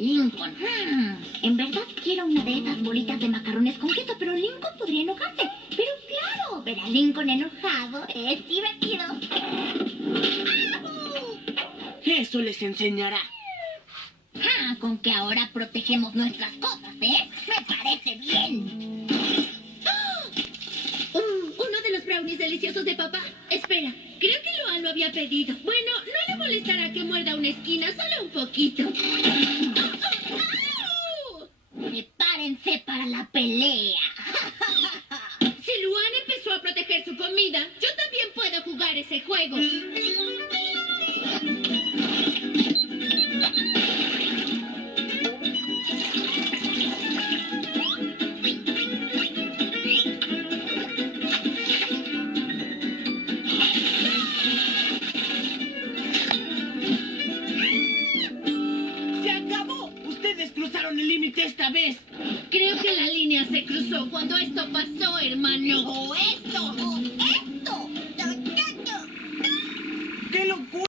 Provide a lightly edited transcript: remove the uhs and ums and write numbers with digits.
Lincoln. En verdad quiero una de esas bolitas de macarrones con queso, pero Lincoln podría enojarse. Pero claro, ver a Lincoln enojado es divertido. Eso les enseñará. Con que ahora protegemos nuestras cosas, ¿eh? Me parece bien. ¿Uno de los brownies deliciosos de papá? Espera, creo que Luan lo había pedido. Bueno, no le molestará que muerda una esquina, solo un poquito. Prepárense para la pelea. Si Luan empezó a proteger su comida, yo también puedo jugar ese juego. ¡Se acabó! ¡Ustedes cruzaron el límite esta vez! Creo que la línea se cruzó cuando esto pasó, hermano. ¡O esto!